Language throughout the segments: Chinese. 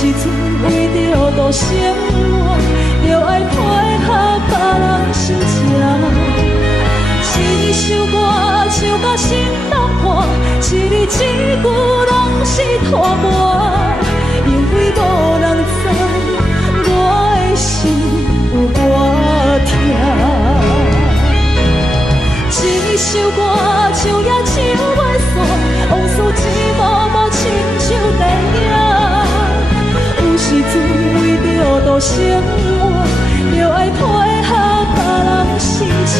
时阵为着度生活，就爱拖。时阵为着度生活，就爱配合别人心情。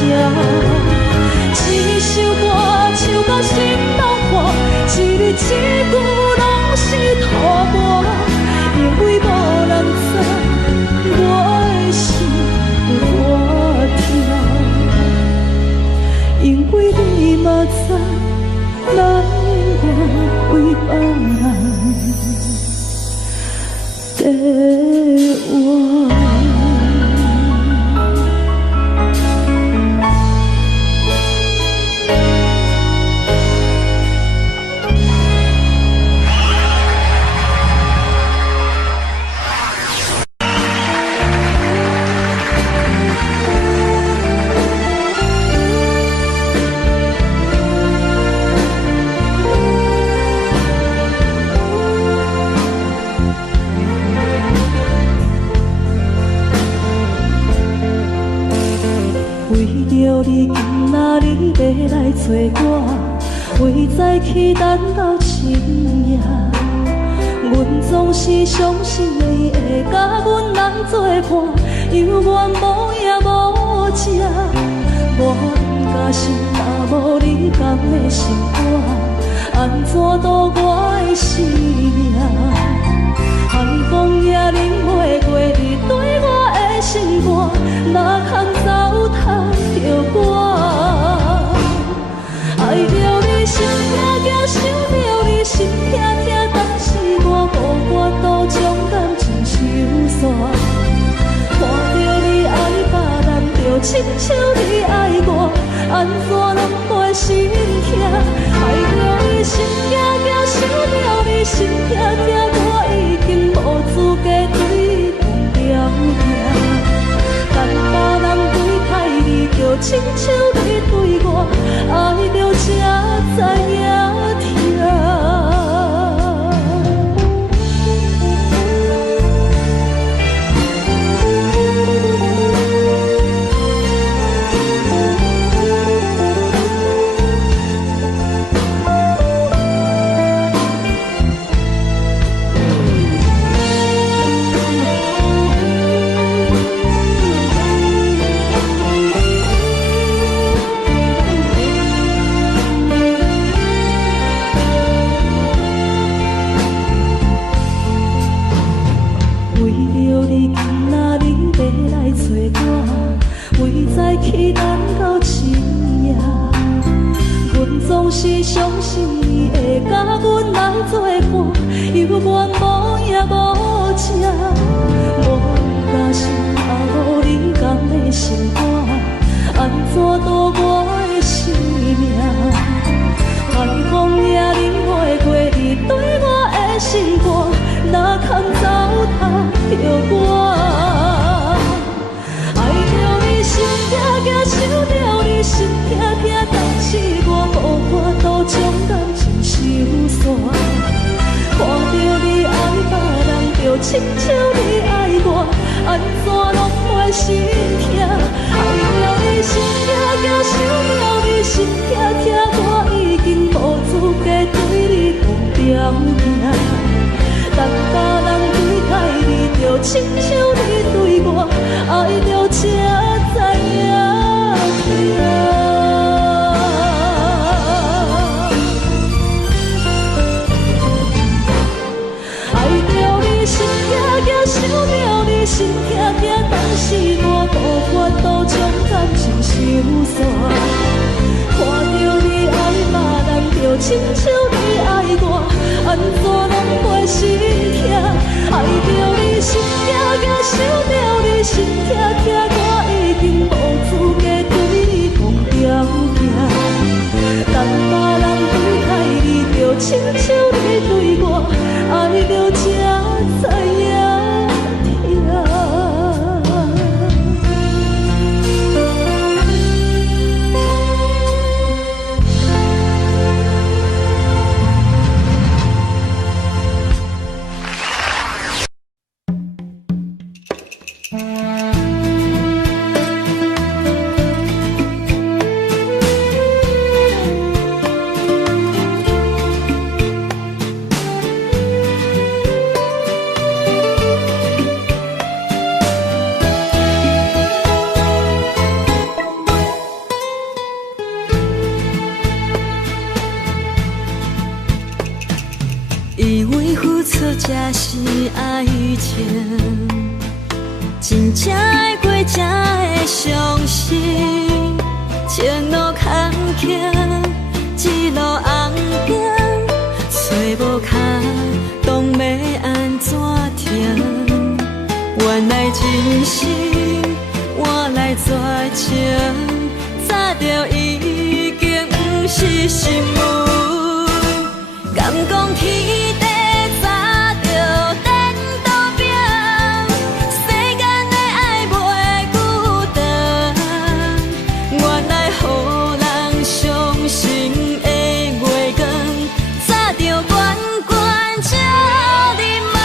一首歌唱到心拢破，一字一句拢是吐沫，因为无人知我的心有多痛，因为你嘛知咱永远为别人在活。你今仔日要来找我，为在去等到深夜。阮总是相信你会甲阮人作伴，犹原无影无迹。无假是若无你甘的心肝，安怎度我的生命？寒风也忍袂过你对我的心肝，哪通糟蹋着我？爱着你心痛痛，想着你心痛痛，但是我无法度将感情收煞。看着你爱别人，就亲像你爱我，安怎拢袂心痛？爱着你心痛痛，想着你心痛痛，我已经无资格对同条命。但别人对待你，就亲像你对我，爱着才知影痛。去等到深夜，阮总是相信你会甲阮来作伴，犹原无影无迹。无假是若无你甘的心肝，安怎度我的生命？寒风也忍袂过你对我的心肝，哪通糟蹋着我？心痛痛，想着你心痛痛，但是我无法度将感情收煞。看着你爱别人，就亲像你爱我，安怎拢袂心痛？爱着你心痛痛，想着你心痛痛，我已经无资格对你同条命。但别人对待你，就亲像你对我，爱着才知影痛。爱着你心痛痛，想着你心痛痛，但是我无法度将感情收煞。看着你爱别人，就亲像你爱我，安怎拢袂心痛？爱着你心痛痛，想着你心痛痛，我已经无资格对你同条行。但别人对待你，就亲像你对我，爱着才知影痛。才会过才会相信，前路坎坷，一路红灯，找无脚，当要安怎停？原来真心换来绝情，早就已经不是心门。敢讲天地早就等倒拼，世间的爱袂久长。原来予人伤心的月光，早就悬悬照你梦。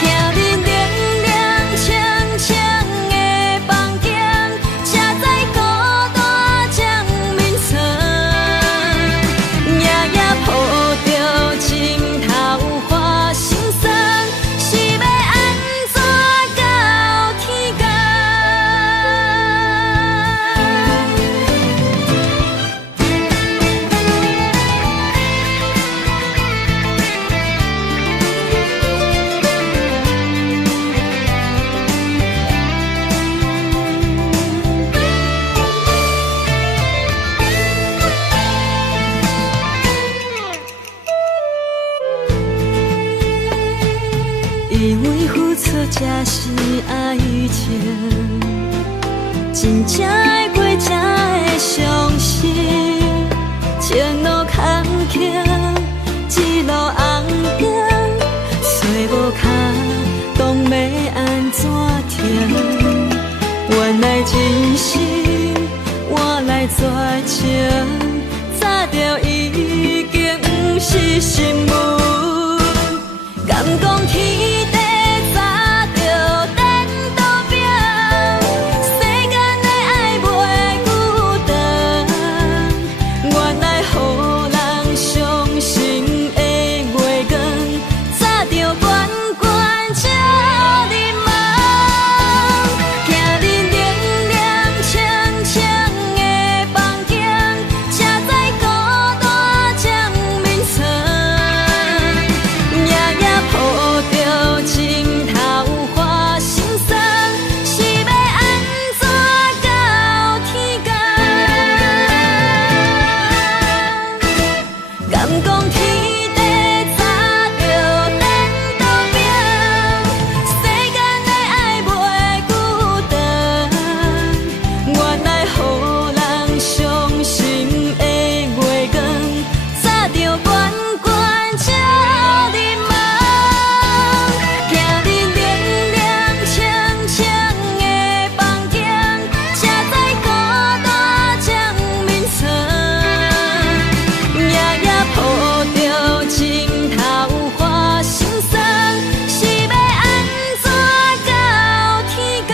行人冷冷清清的房间，车载孤单将眠床。夜夜抱着枕头花心酸，是要安怎到天光？以为付出才是爱情，真正会过才会相信，前路坎坷，一路红灯，找无脚，当要安怎停？原来真心换来绝情，早就已经不是心门。敢讲天地早就等倒拼，世间的爱袂久长。原来予人伤心的月光，早就悬悬照你梦。行人冷冷清清的房间，车载孤单将眠床。夜夜抱着枕头花心酸，是要安怎到天光？敢讲天地早就等倒拼，世间的爱袂久长。原来予人伤心的月光，早就悬悬照你梦。行人冷冷清清的房间，车载孤单将眠床。夜夜抱着枕头花心酸，是要安怎到天光？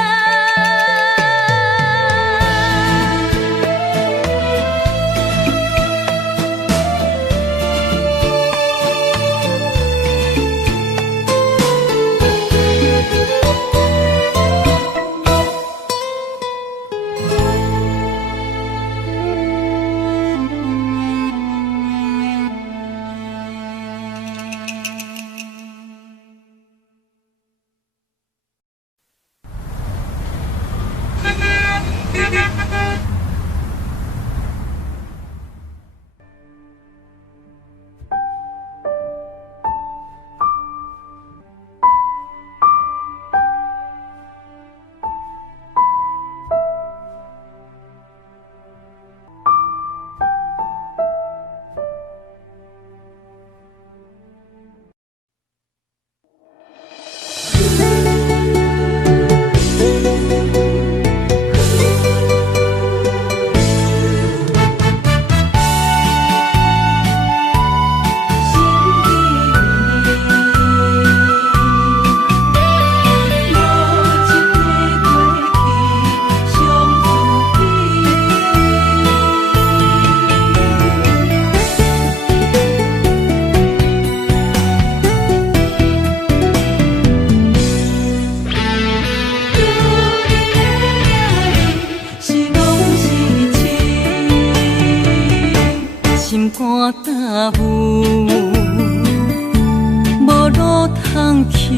肝担负，无路通去，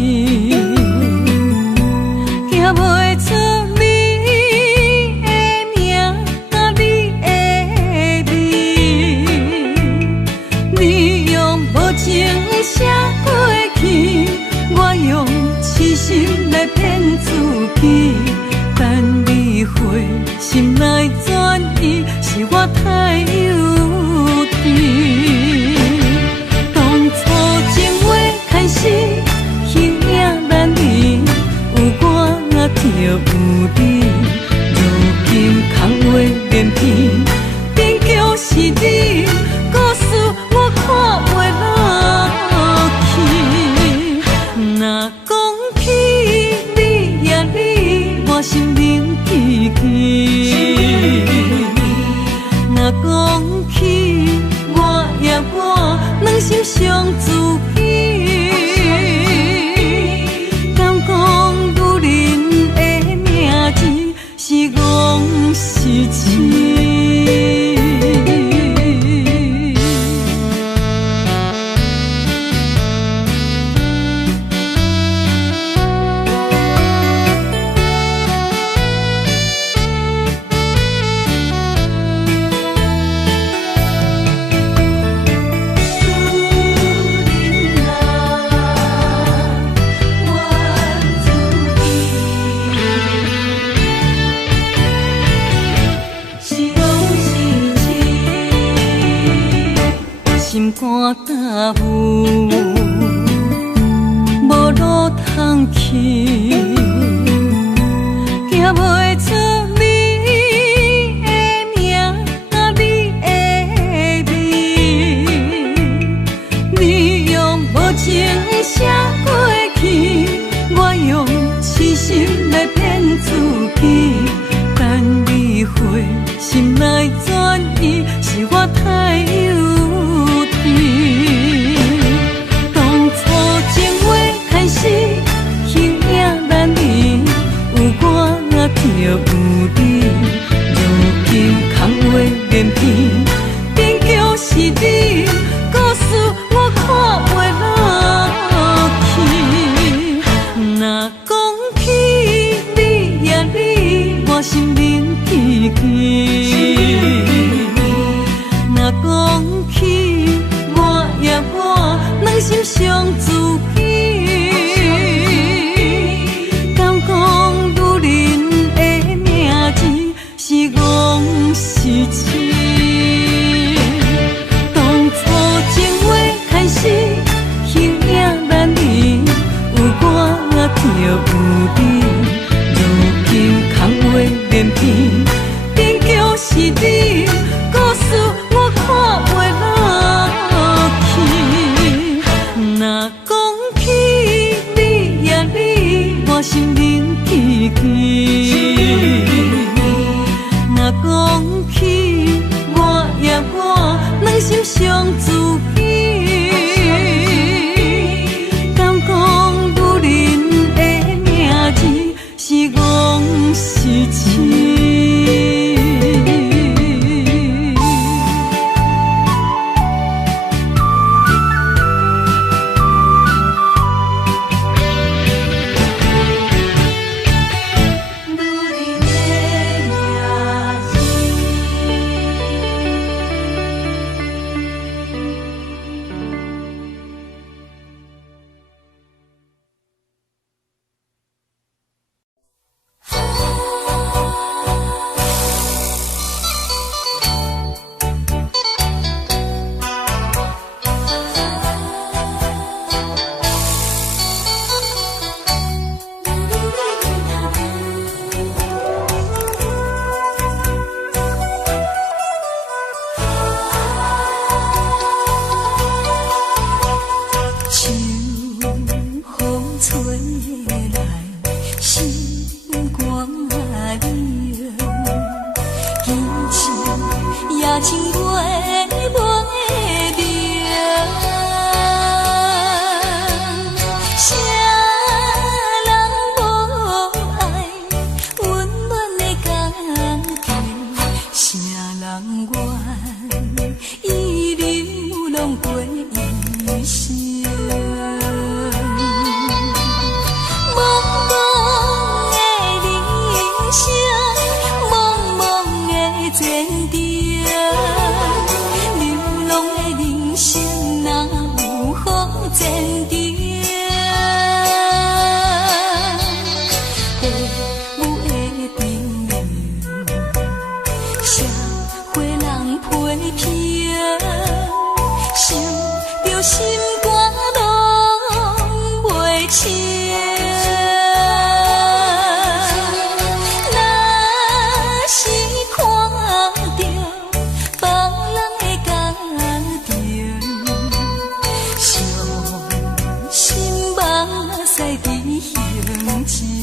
起你呀你，我心灵记记。若讲起我呀我，两心相知己。敢讲女人的名字是戆是痴？心肝担负，无路通去，行袂出你的名，你的味。你用无情写过去，我用痴心来骗自己。等你回心来转意，是我太幼。当初情话开始，形影难离，有我就有你。如今空话连篇，终究是你，故事我看袂落去。若讲起你呀你，我心灵记记。若讲起两心相知己，敢讲女人的名字是戆是痴？当初情话开始，形影难离，有我就有你。如今空话连篇，终究是你，故事我看袂落去。若讲起你呀你，我心灵记记。若讲起我呀我，两心相知己。敢讲女人的名字是戆是痴？行情。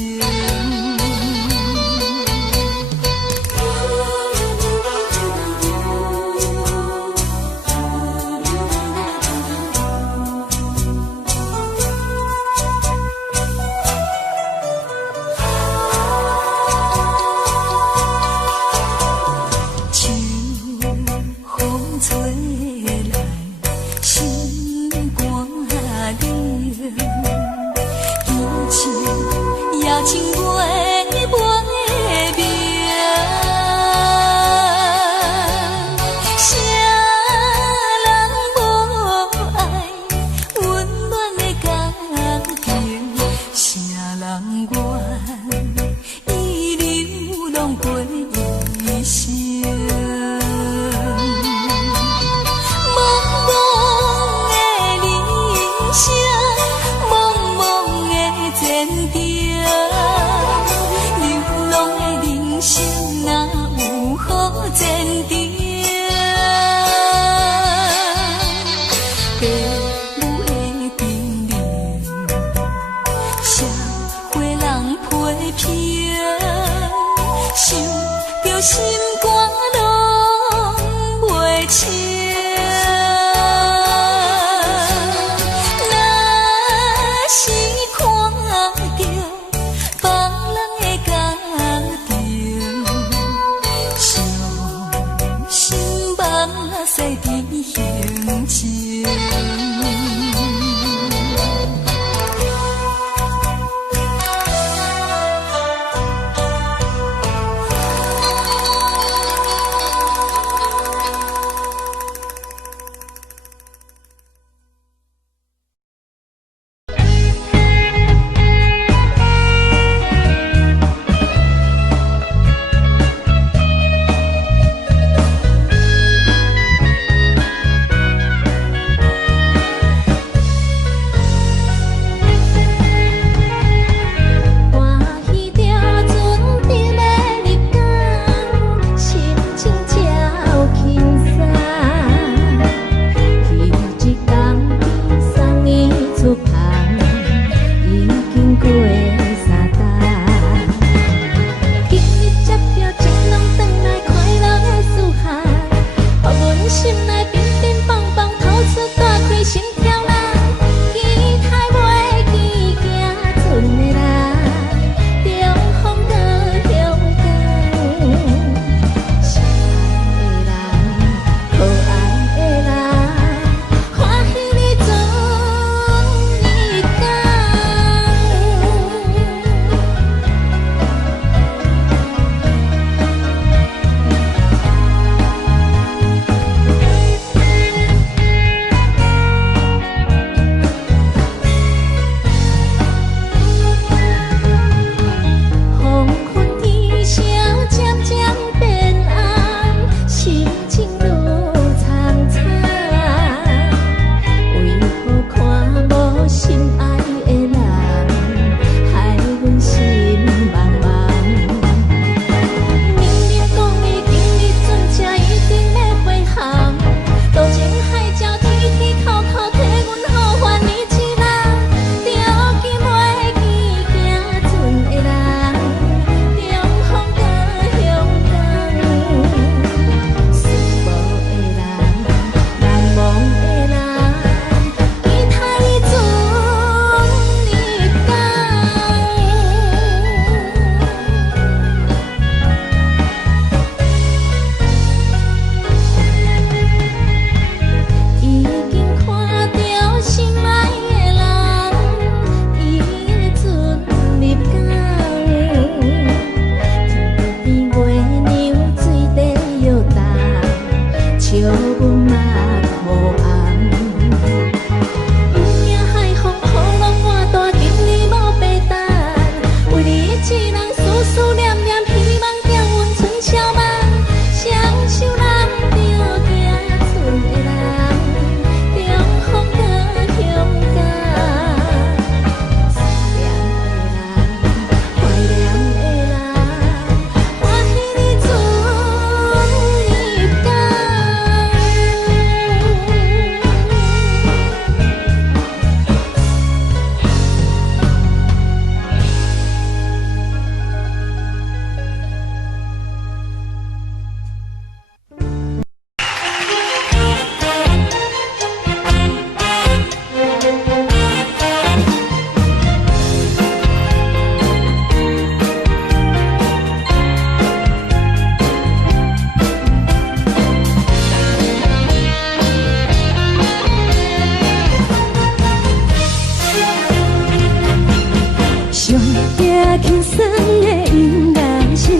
听轻松的音乐声，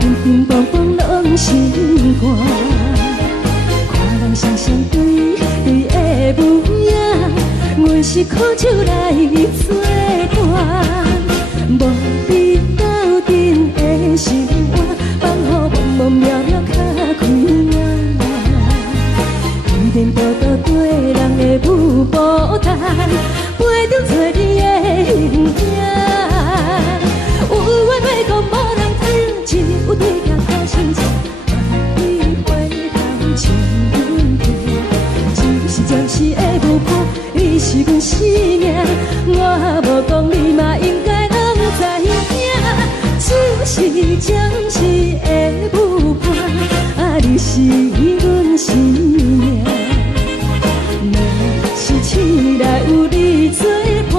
乒乒乓乓拢心肝。看人双双对对的模样，阮是苦酒来作伴。无你斗阵的生活，放予茫茫渺渺较快活。颠颠倒倒对人的舞步弹，陪着做你的形影。有话要讲无人听，只有对镜头先唱，你回头将阮听。只是暂时的舞伴，你是阮生命，我无讲你嘛应该拢知影。就是暂时的舞伴，你是阮生命。若是醒来有你作伴，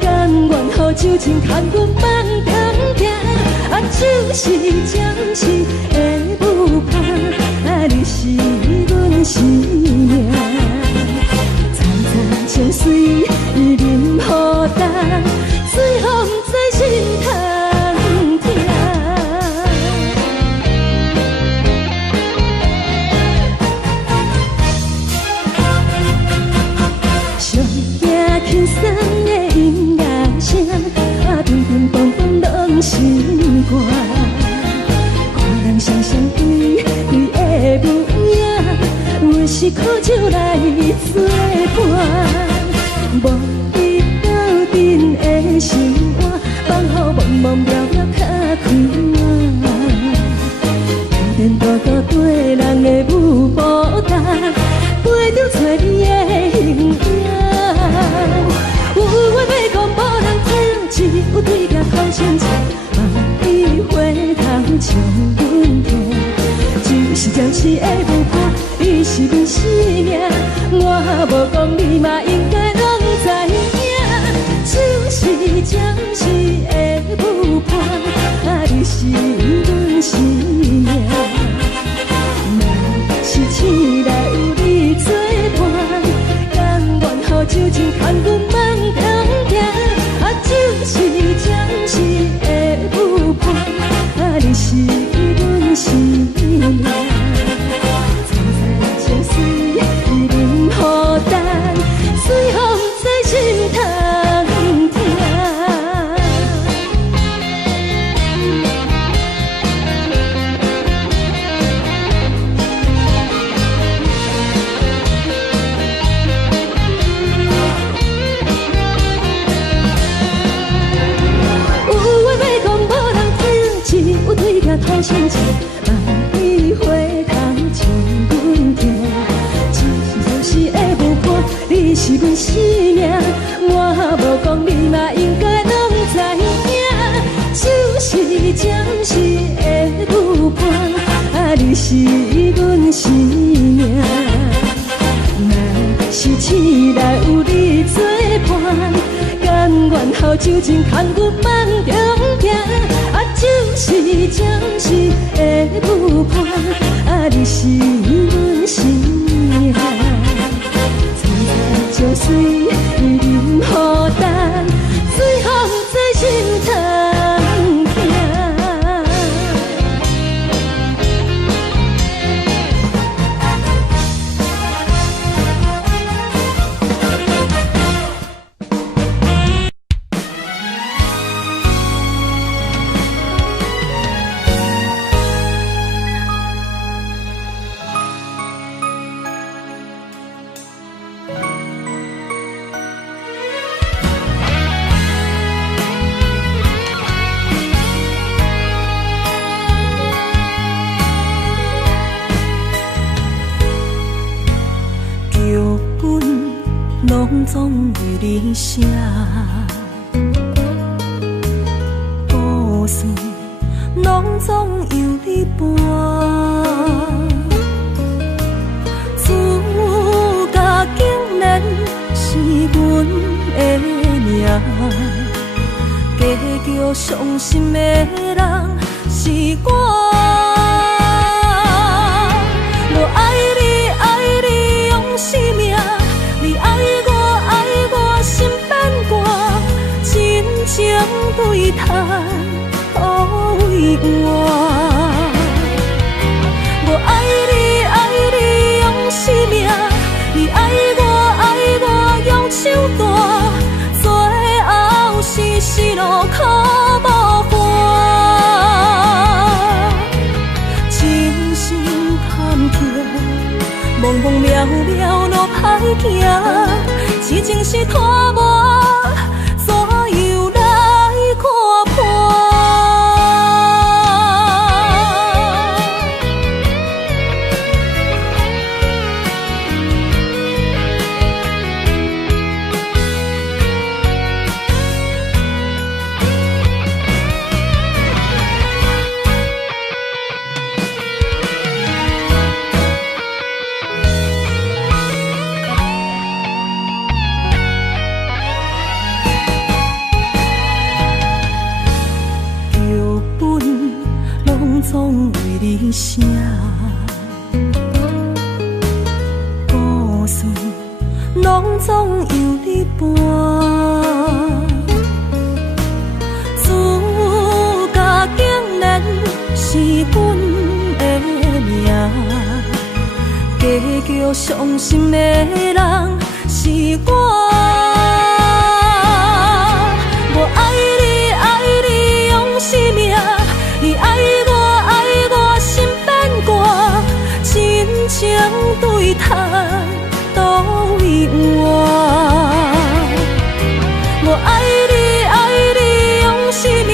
甘愿予酒精牵阮放长行。就是暂时的舞伴，你是阮生命。层层相随，任何等，随风在心头。轻松的音乐声，乒乒乓乓拢心肝。看人双双对对的模样，阮是苦酒来作伴。无你斗阵的生活，放予茫茫渺渺较快活。颠颠倒倒对人的舞步弹，陪着做你的形影。有话要讲无人听，只有对镜头先唱，你回头将阮听。就是暂时的舞伴，你是阮生命，我无讲你嘛应该拢知影。就是暂时的舞伴，你是阮生命。若是醒来有你作伴，甘愿予酒精牵阮放长行。就是暂时的舞伴，你是阮生命。层层相随，任何等，随风在心头听。头先唱，你回头将阮听。只是的舞伴，你是阮生命，我无讲你嘛应该拢知影。就是暂时的舞伴，你是阮生命。若是醒来有你作伴，甘愿予酒精牵阮放长行。就是暂时的舞伴，你是阮生命。层层相随，任何等，随风在心头听。总为你写，故事拢总由你伴。自家竟然是阮的命，结局伤心的人是我。我爱你，爱你用生命，你爱我，爱我心变卦，真情。对待，都为我。我爱你，爱你用生命，你爱我用手段，最后是路苦无伴。人生坎坷，茫茫渺渺路歹行，痴情是拖磨。总为你写，故事拢总由你伴。主角竟然是阮的命，结局伤心的人是我。我爱你，爱你用生命，你爱我。真情对待，都为我。我爱你，爱你用生命，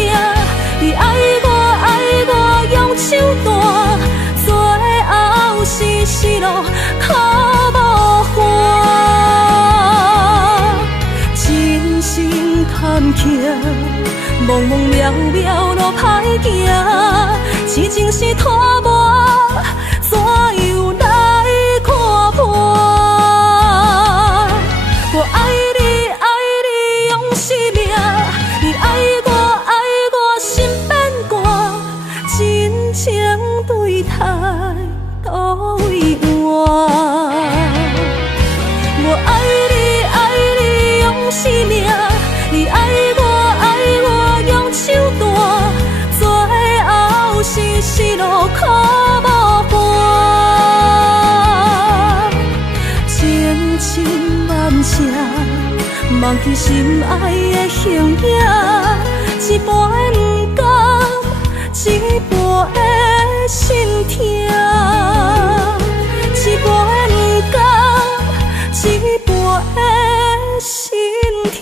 你爱我用手段，最后是路苦无伴。人生坎坷，茫茫渺渺路歹行，痴情是拖磨。我爱你，爱你用生命，你爱我心变卦，真情对待，都为我。我爱你，爱你用生命，你爱我用手段，最后是路苦无伴。千千万声，忘记心爱的形影，一半的不甘，一半的心痛，一半的不甘，一半的心痛。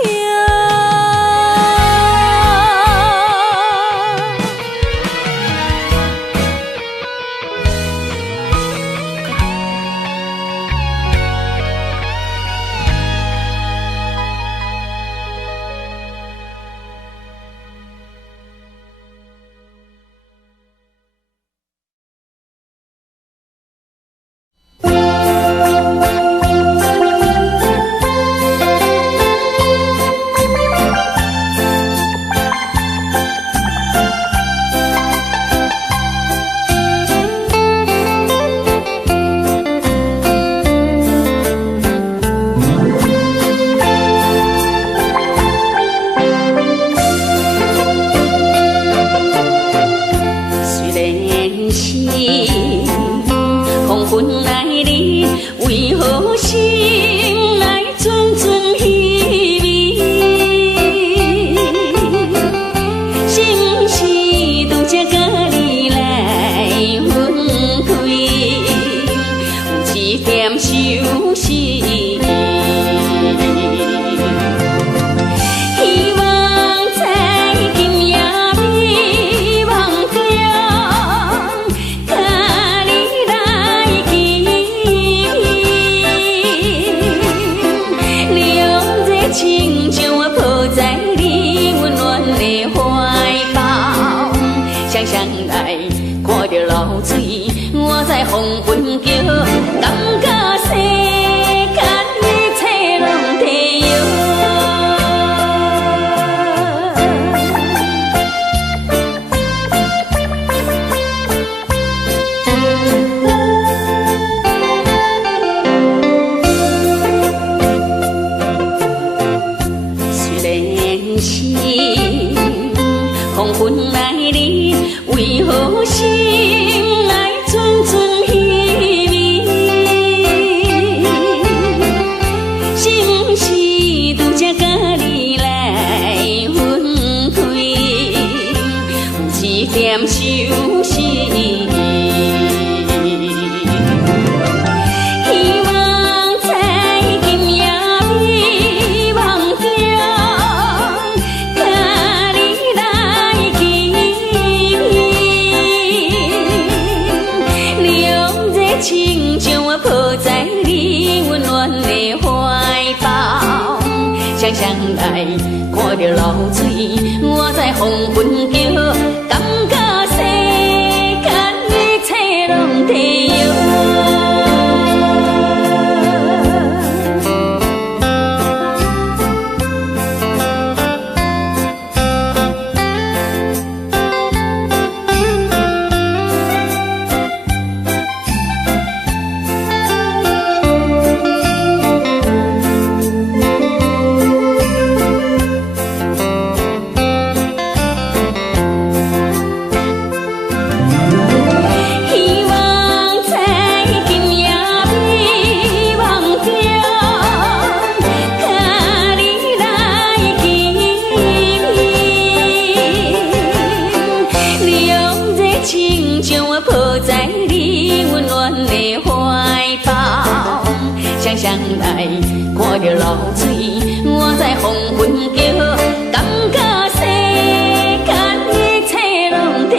风云叫，感觉世间一切拢地虽然是黄昏来临，为何心来阵阵稀微？是不是拄则甲你来分开，有一点伤心？常常来看着流水，我在黄昏叫，感觉世间一切拢地常来看着流水，我在黄昏叫，感觉世间一切拢地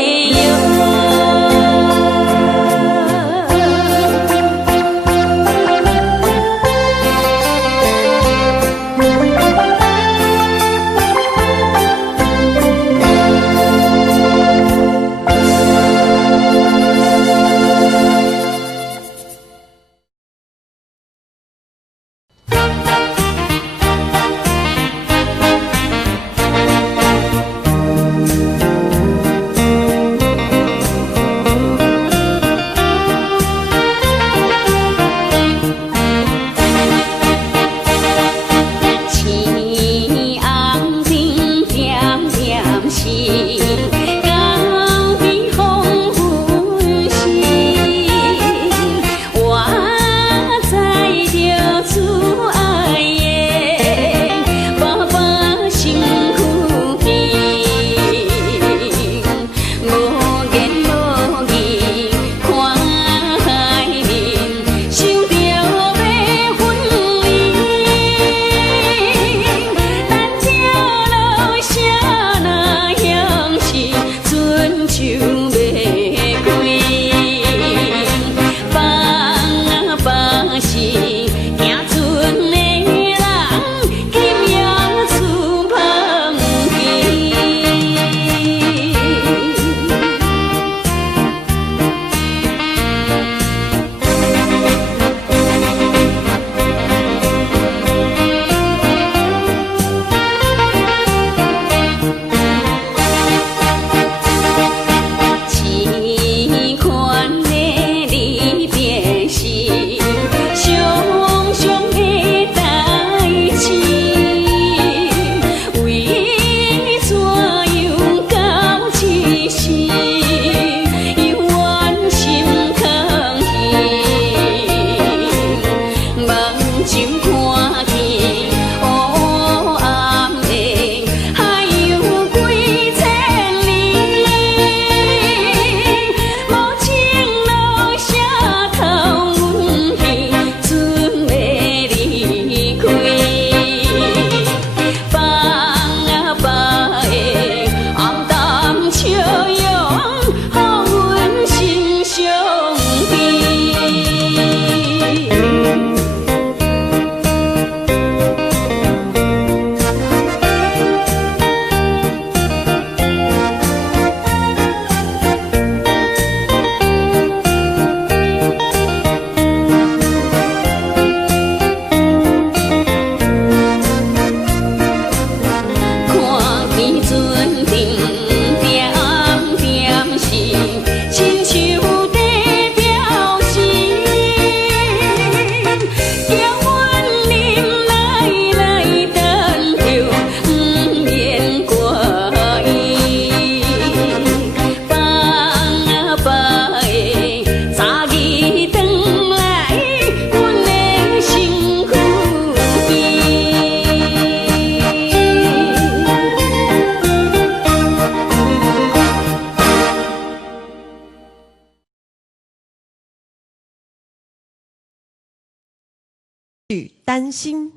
担心。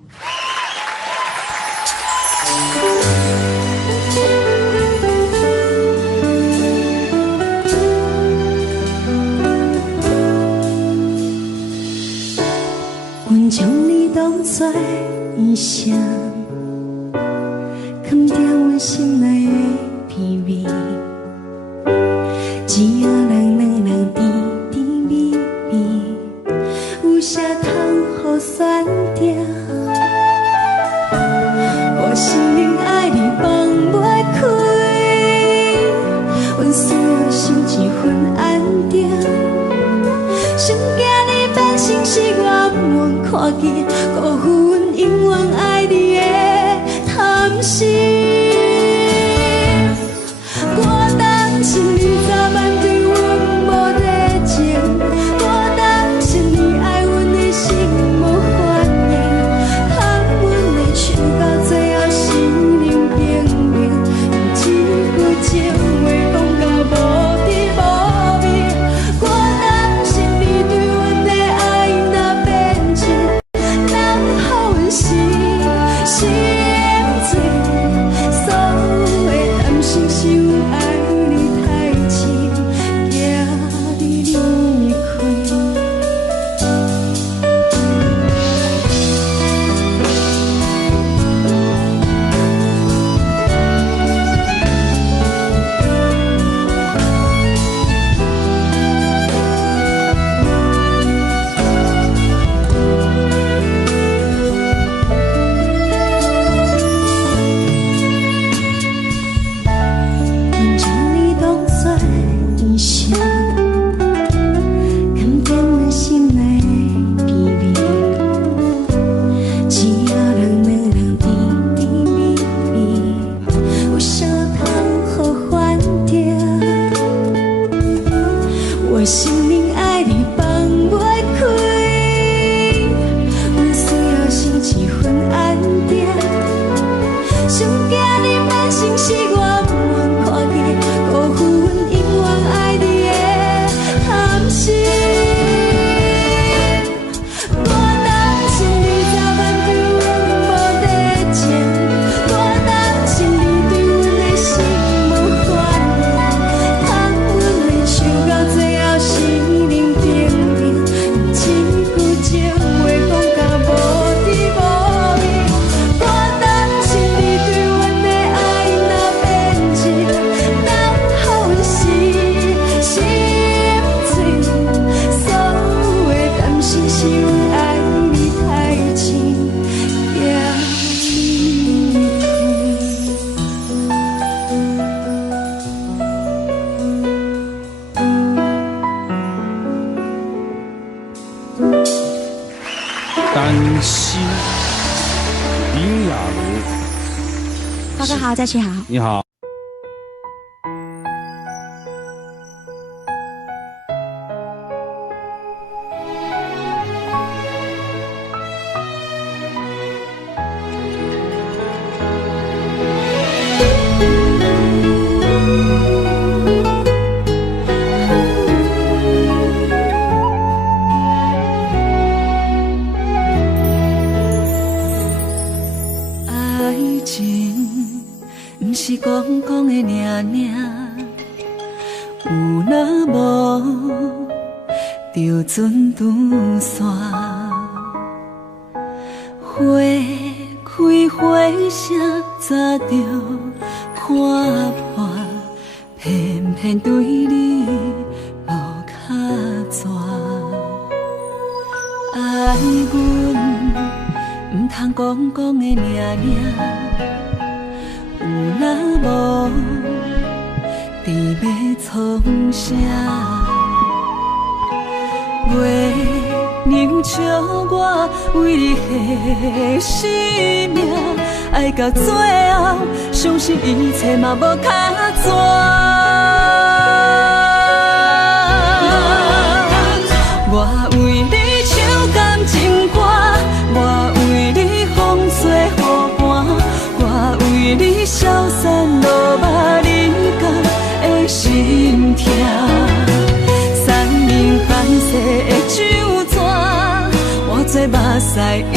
阮将你当作医生，藏在阮心内的秘密，一个人两人甜甜蜜蜜，有啥通好选择？我心灵爱你放袂开，阮需要心一份安定。想惊你变成是我不愿看见，辜负阮永远爱你的贪心。我担心你早晚对阮无热情，我担心你爱阮的心无反应，喊阮的手到最后心灵冰冷，一句情话讲到无甜无味。我担心你对阮的爱若变质，人好阮心醉，所有的担心是阮爱你太深，惊你离开。阮将你当作医生，藏在阮心内的秘密，一个人两人甜甜蜜蜜，有啥通好反着？我心灵爱你放袂开，阮需要心一份安定。想惊你变成是我不愿看见，辜负阮永远爱你的贪心。我担心你早晚对阮无热情，我担心你对阮的心无反应，喊阮的手到最后心灵冰冷，一句情话讲到无甜无味。我担心你对阮的爱若变质，人好阮心醉，所有的担心是阮爱你太深，惊你离担心。林雅茹，花哥好，佳琪好。你好。爱情不是讲讲的尔尔，有若无就准断线。花开花谢早就看破，偏偏对你无卡纸。爱阮唔通讲讲的尔尔，有若无伫要创啥？月娘笑我为你牺生命，爱到最后，相信一切嘛无卡纸。我为你唱感情歌，我为你风吹雨寒，我为你消散落目离间的心痛。三明反射的酒泉，我做目屎已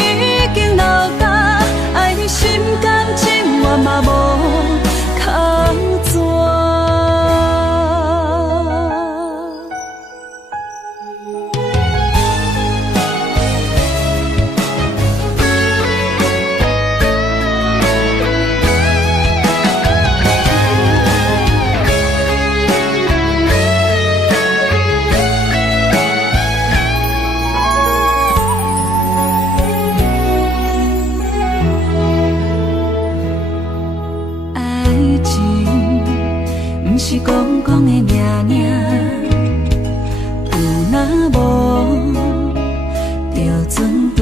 是讲讲的尔尔，有若无就准拄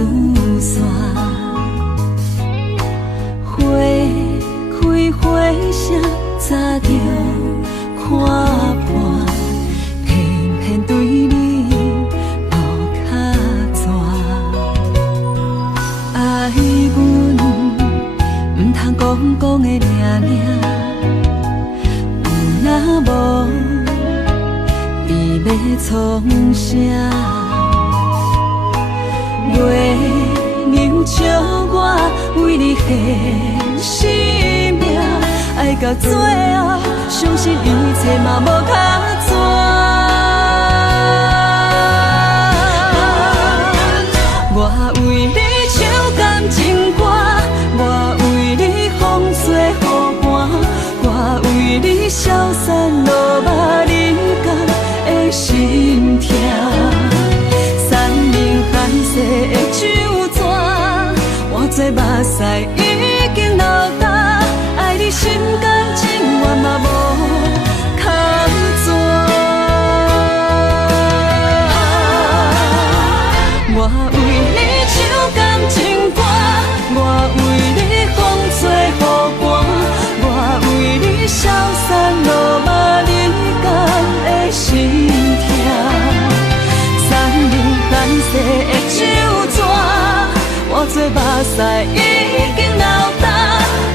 煞。花开花谢，早就看破，偏偏对你无卡纸。爱阮唔通讲讲的尔尔。若无，你要创啥？月娘笑我为你献生命，爱到最后，相信一切嘛无卡纸。我为你唱感情歌，我为你风吹雨寒，我为你消散落寞人间的心痛。山明海誓的酒泉，换做目屎已经流干，爱你心甘情愿嘛无卡纸。我为你唱感情歌，我为你风吹雨寒，我为你消散落寞人间的心痛。山明海誓的酒泉，换做目屎已经流干，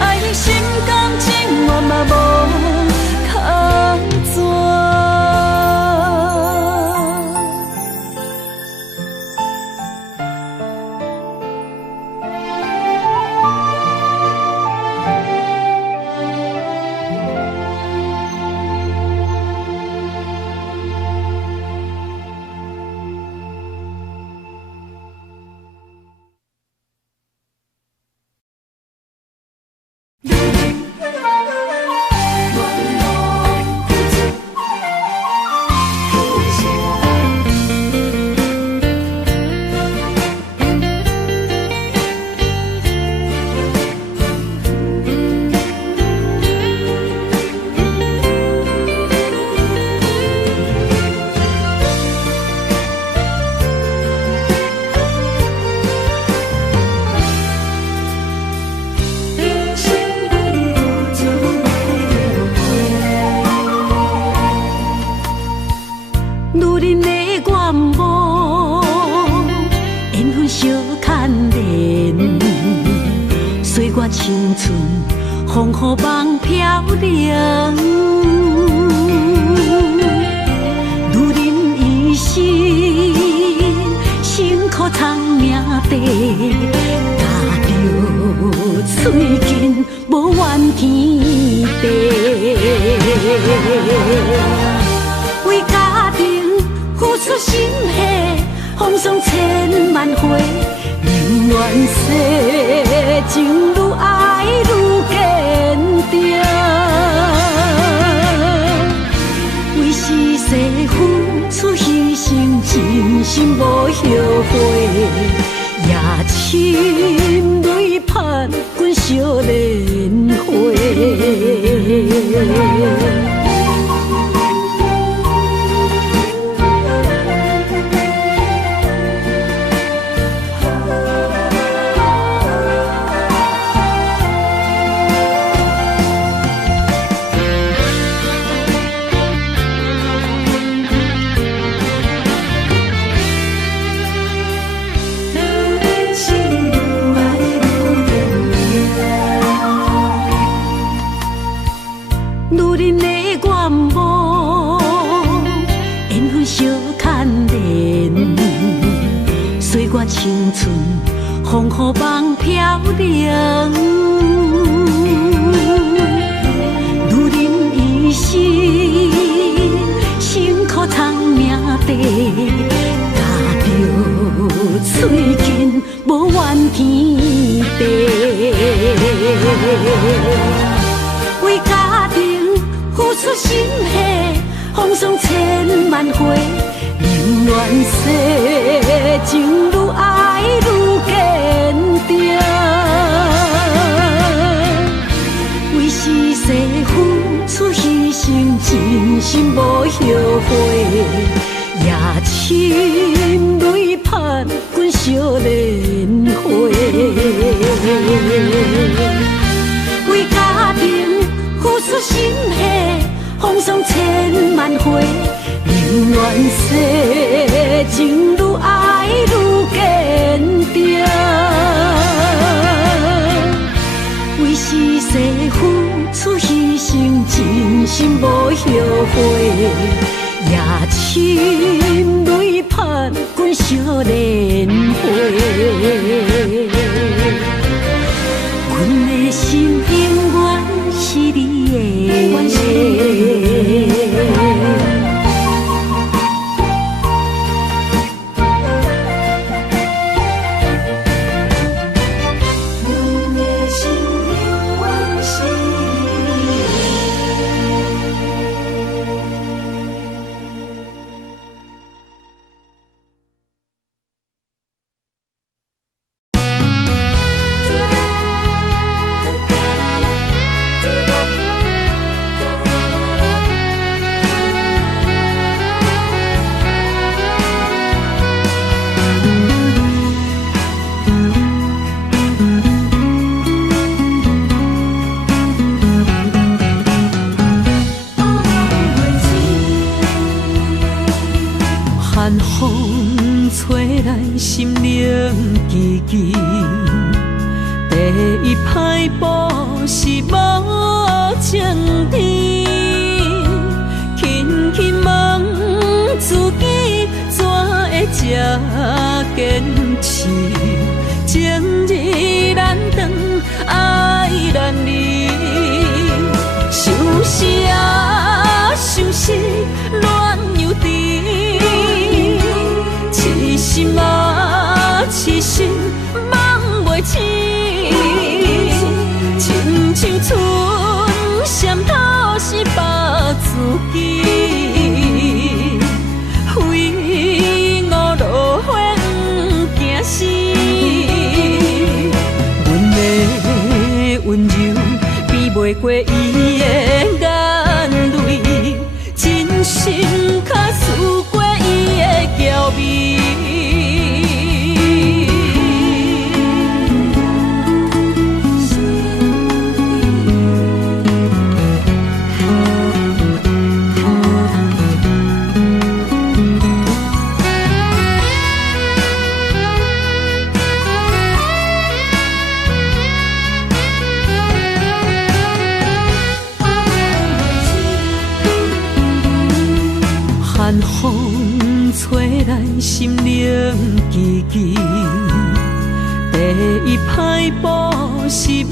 爱你心甘情愿嘛无卡纸。青春风雨梦飘零，女人一生辛苦藏命地，踏着嘴筋无怨天地，为家庭付出心血，风霜千万回。宁愿世情愈爱愈坚定，为是世付出牺牲，真心无后悔。夜深泪盼阮少年花。青春风雨梦飘零，女人一生辛苦藏命地，踏着嘴筋无怨天地，为家庭付出心血，风霜千万回。宁愿世情愈爱愈坚定，为是世付出牺牲，心真心无后悔，夜深泪盼阮惜莲花。为家庭付出心血，风霜千万回，宁愿世情愈爱愈坚定。为是世付出牺牲，真心无后悔。夜深泪盼阮惜莲花，阮的心永远是你的。寒风吹来心灵寂寂，第一摆步是无情天，轻轻问自己怎会这坚持，情义难断，爱难离，想是啊，想是恋又甜。痴心啊，痴心梦袂醒，亲像春闪透是白自己，非我落花不惊死。阮的温柔比袂过伊的眼泪，真心较输过伊的娇媚。寒风吹来心灵寂寂，第一摆步是无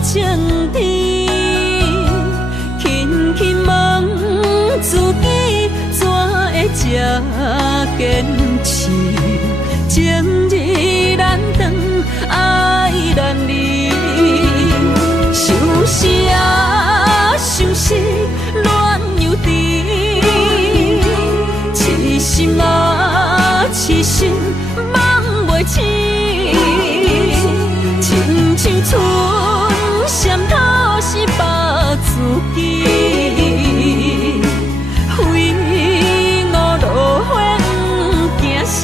情天，轻轻问自己怎会这坚持，情义难断，爱难离，想是啊，想是恋又甜。痴心啊，痴心梦袂醒，亲像春闪透是白自己，非我落花不惊死。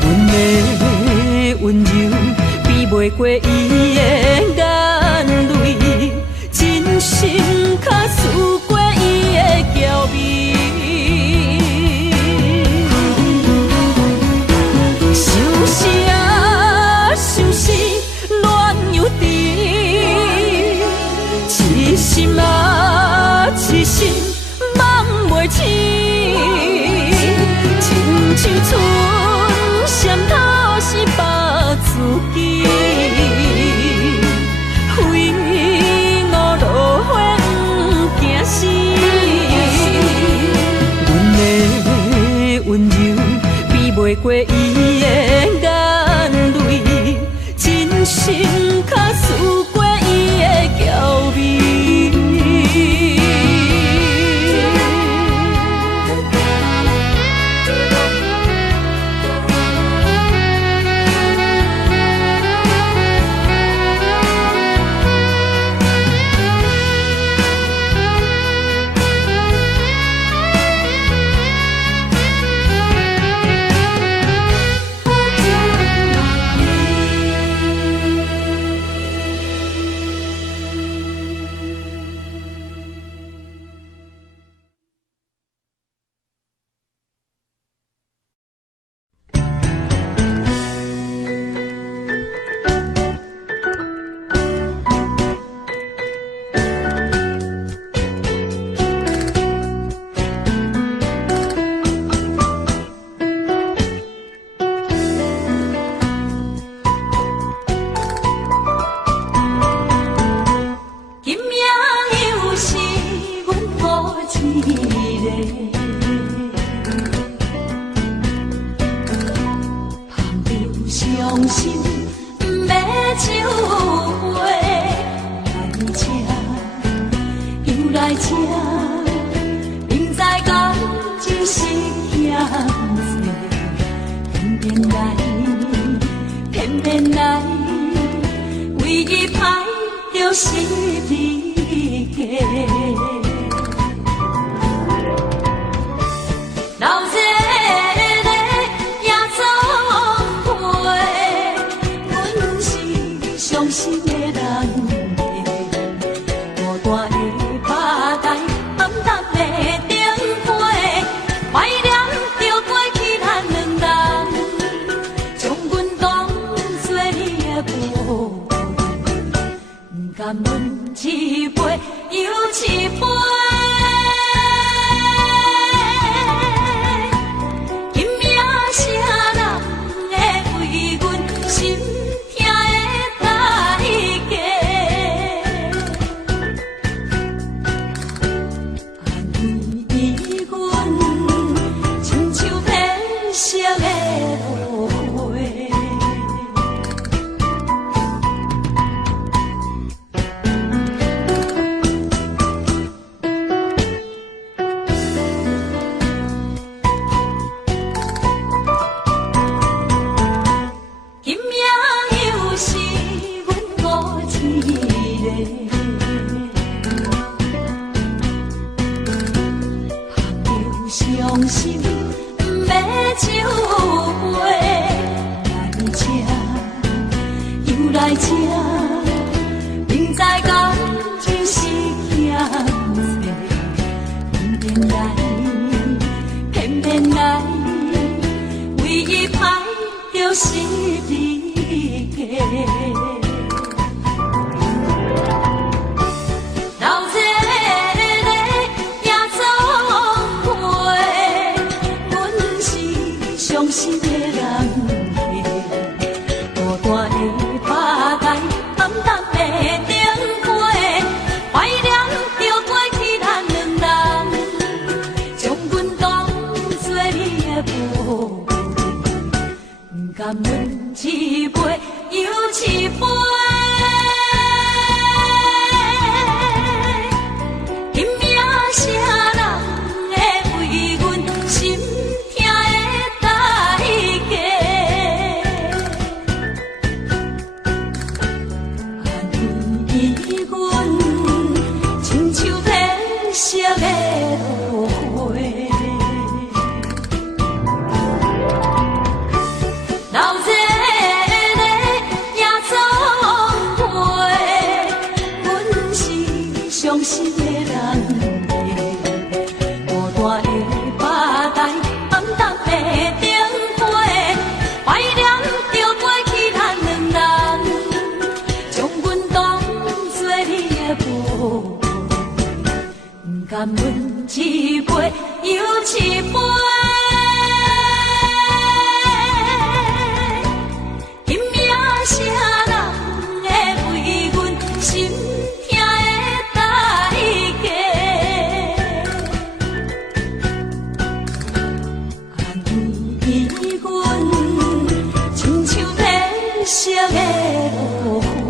阮的温柔比袂过伊的眼泪，真心较输过伊的娇媚。痴心啊，痴心梦袂醒，亲像春闪透是白自己，非我落花来这，明知感情是险世，偏偏来，唯一歹就是你家。老这个也总会，阮是伤心的人。甘阮一杯又一杯，今夜啥人会为阮心痛的代价？安慰阮，亲像褪色的落花。伤心要酒杯，来这又来这，明知感情是险世，偏偏来，唯一歹就是你家。伤心的人孤单的拍台，暗淡的灯花，怀念着过去咱两人，将阮当作你的宝贝，不甘阮一杯又一杯。今夜啥人会为阮心痛的代价？安慰阮，亲像褪色的落花。老这个也总会，阮是伤心的人。孤单的拍台，暗淡的灯花，怀念着过去咱两人，将阮当作你的宝贝，不甘阮一杯又一杯。今夜啥人会为阮心痛的代价？安慰阮，亲像褪色的落花。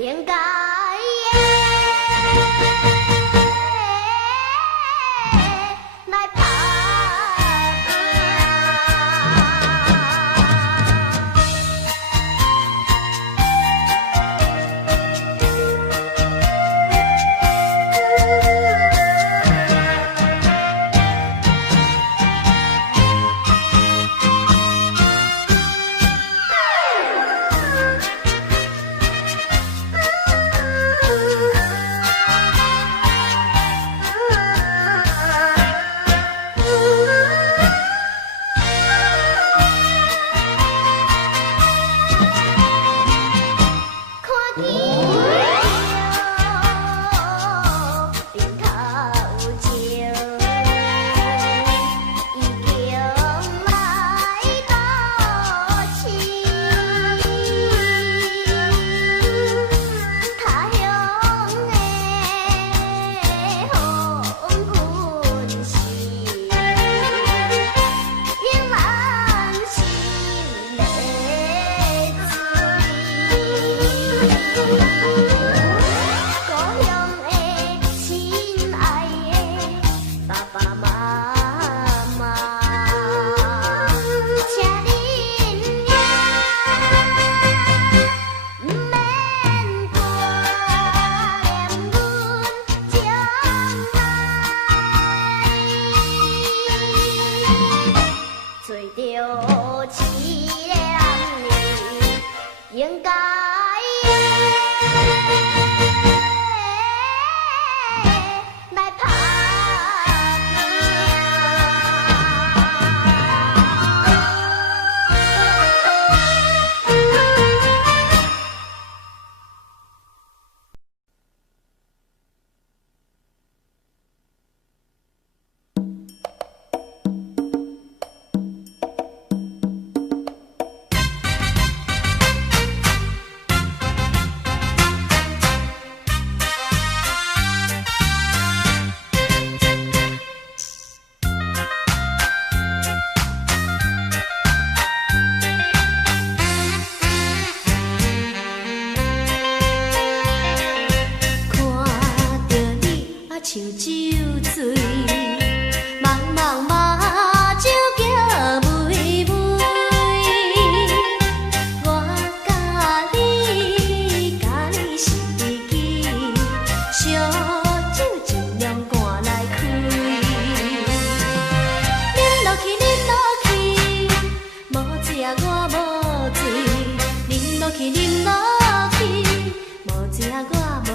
应该来拍应该来拍像酒醉，茫茫目睭叫微微。我甲你是知己，烧酒尽量赶来开。饮落去，饮落去，无食我无醉。饮落去，饮落去，无食我无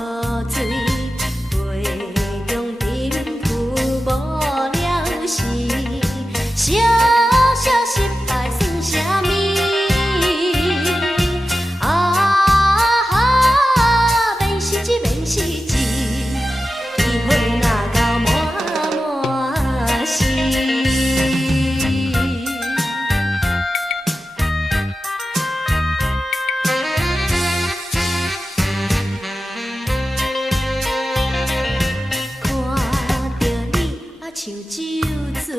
醉。小小失败算啥物？免失志，免失志，机会若到满满是。看着你像酒醉。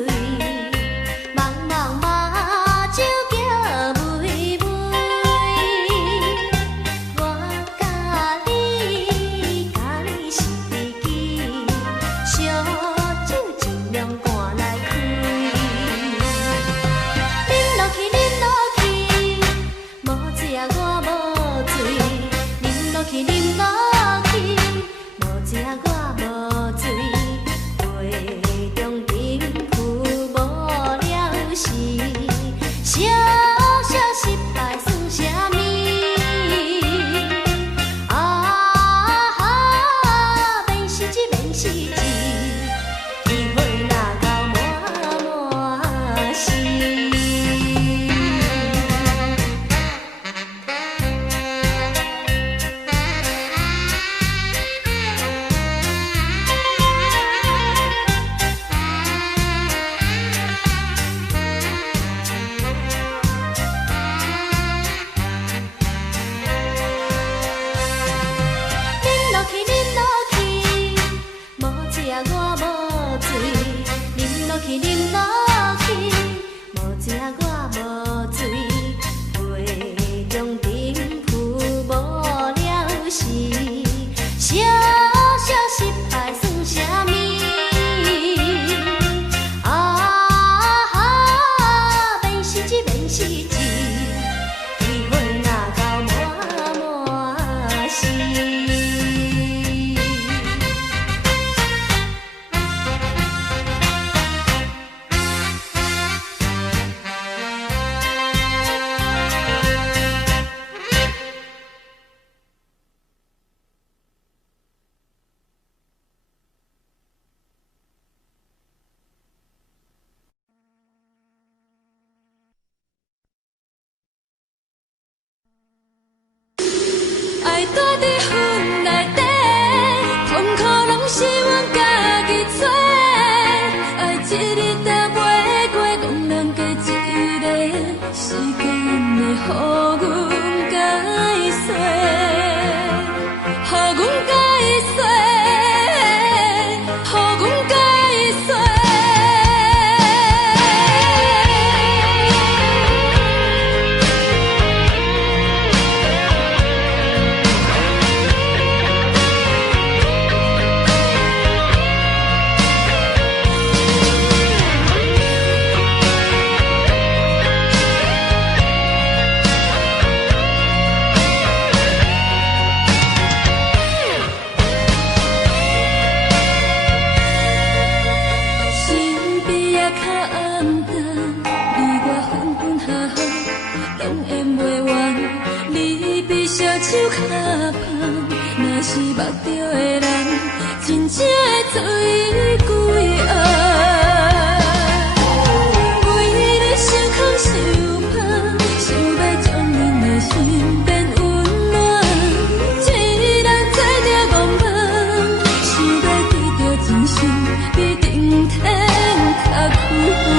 较香，若是目着的人，真正会做伊归爱。为你伤空受伤，想要将恁的心变温暖。一人做着戆梦，想要得到真心，比顶天较困难。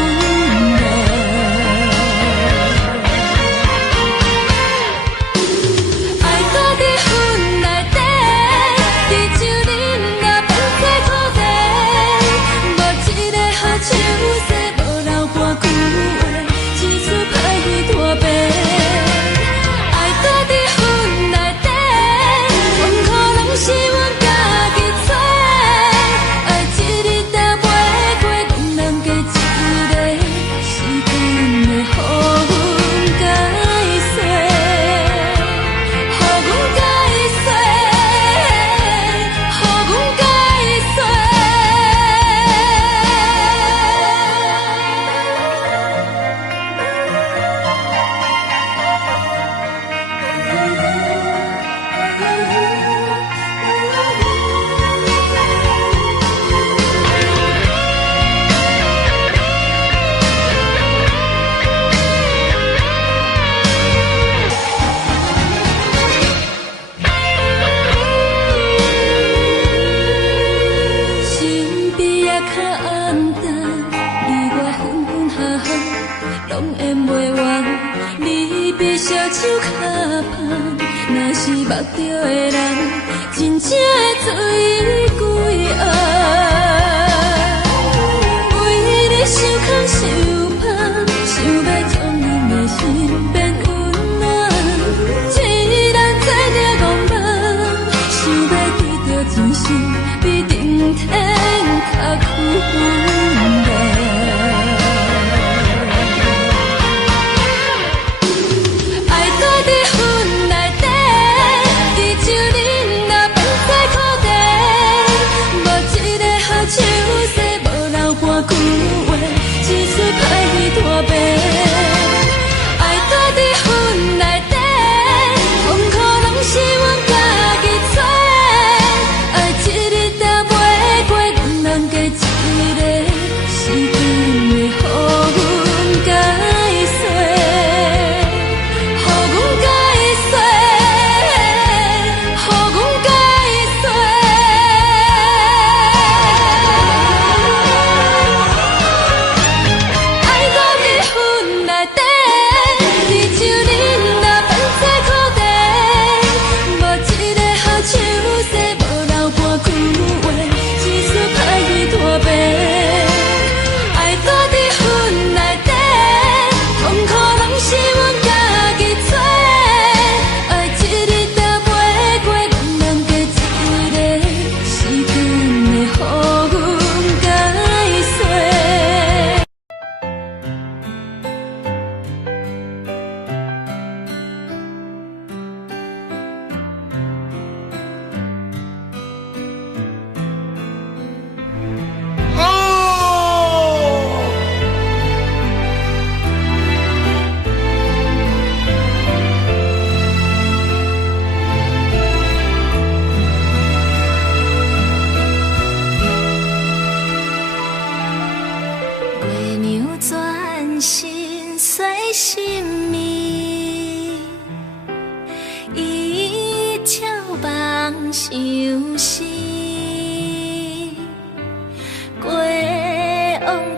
目着的人，真正会做伊归爱。为你伤空受伤，想要将恁的心变温暖。一人做着戆梦，想要得到真心，比顶天较困难。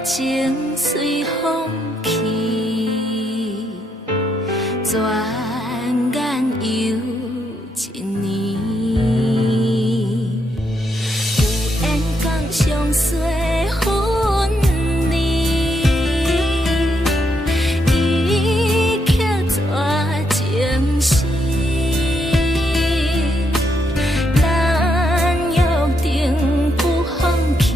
情随风去，转眼又一年。有缘共相随分离，伊却绝情死。咱约定不放弃。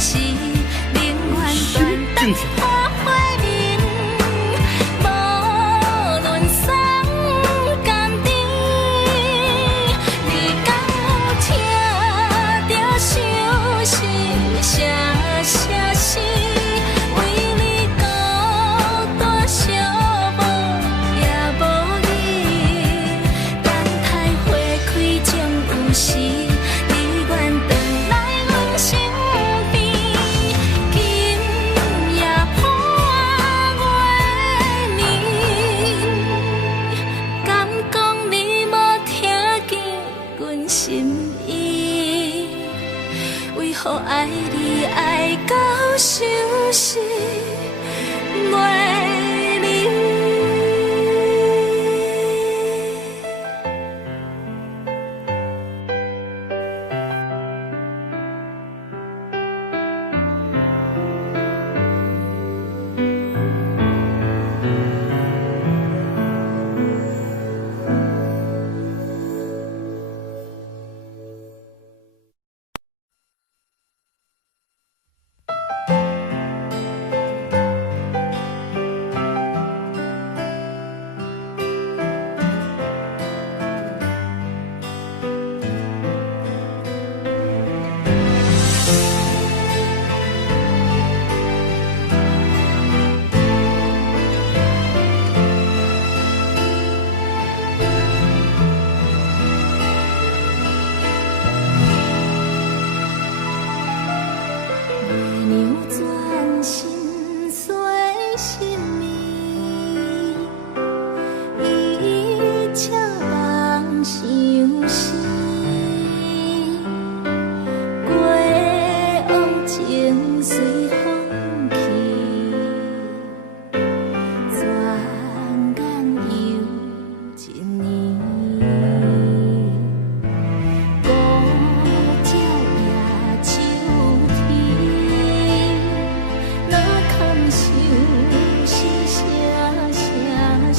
时，宁愿断肠破花面，无论酸甘甜，你敢有听着伤心声声声？为你孤单寂寞也无你，等待花开终有时，你愿回来阮身边。今夜破月明，敢讲你无听见阮心意？为何爱你爱到伤心袂离？月娘转心碎心意，伊笑人伤心。过往情随风去，转眼又一年。孤鸟夜秋天，哪堪想是声声死？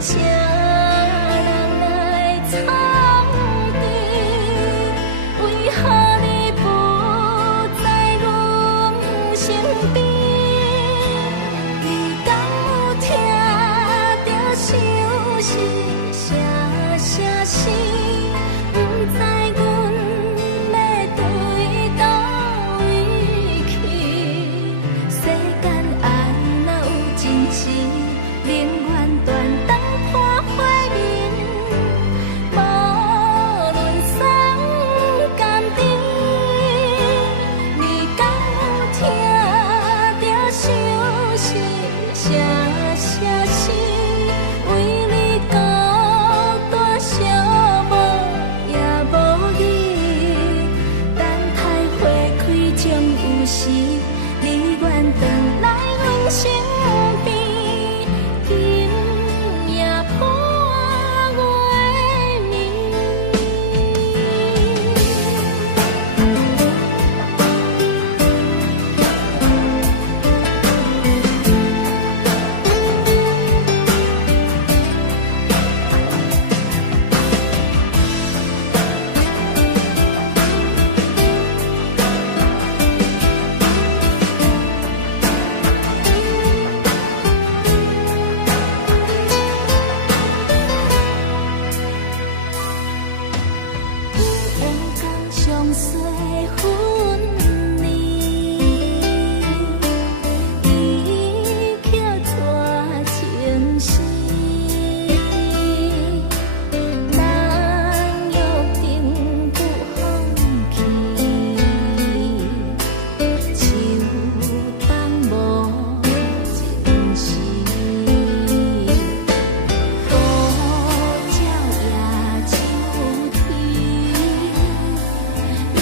谁人来藏地？为何你不在阮身边？你敢有听着伤心声声声？不知阮要对倒位去？世间爱若有真实，宁愿断肠破花面，无论酸甘甜，你敢有听着伤心声声声？为你孤单寂寞也无你，等待花开终有时，你愿回来阮身边。今夜破月明。会讲相随分离，伊却带情丝。人约定不放弃，秋冬无情时。孤鸟夜秋天，哪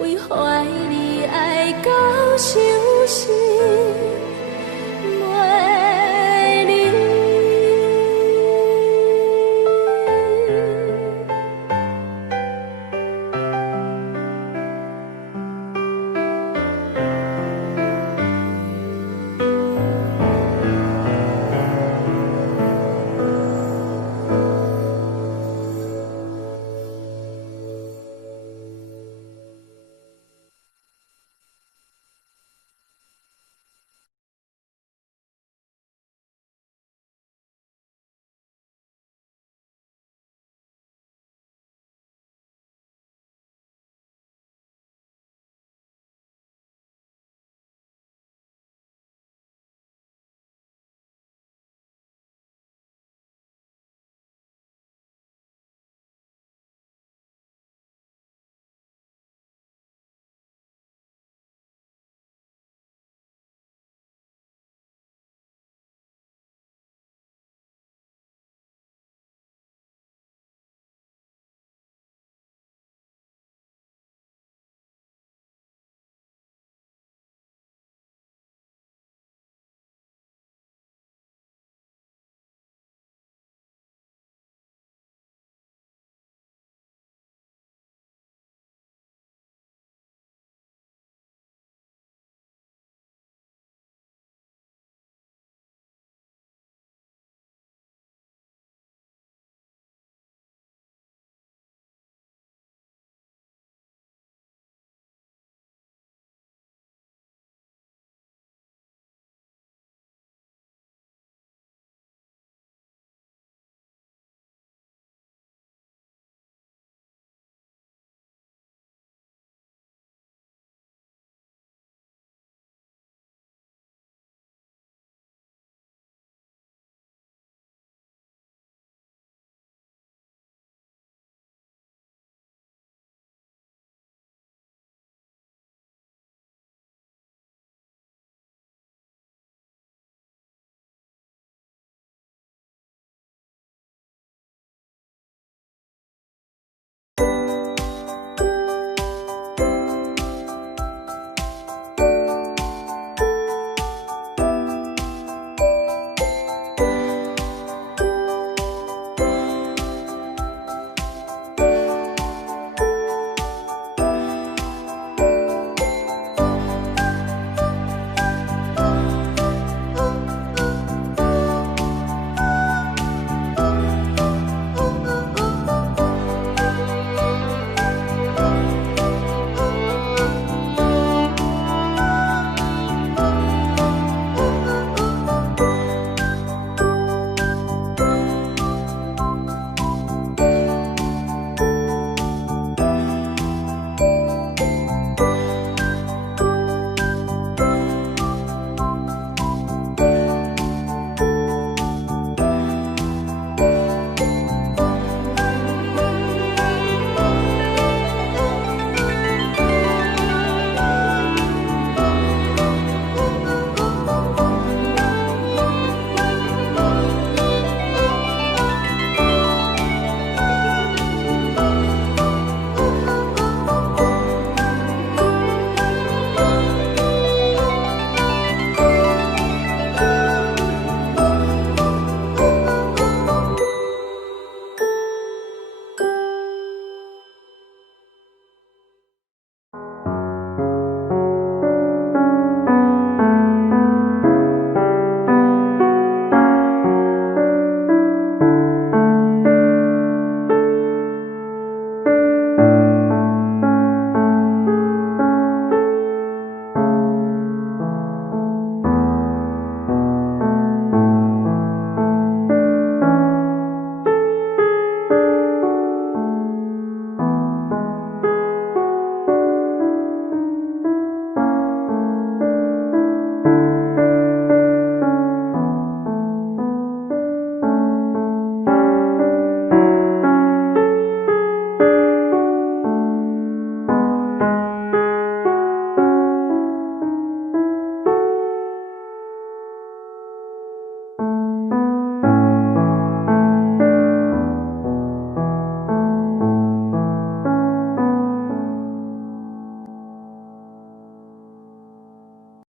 为怀你爱到伤心。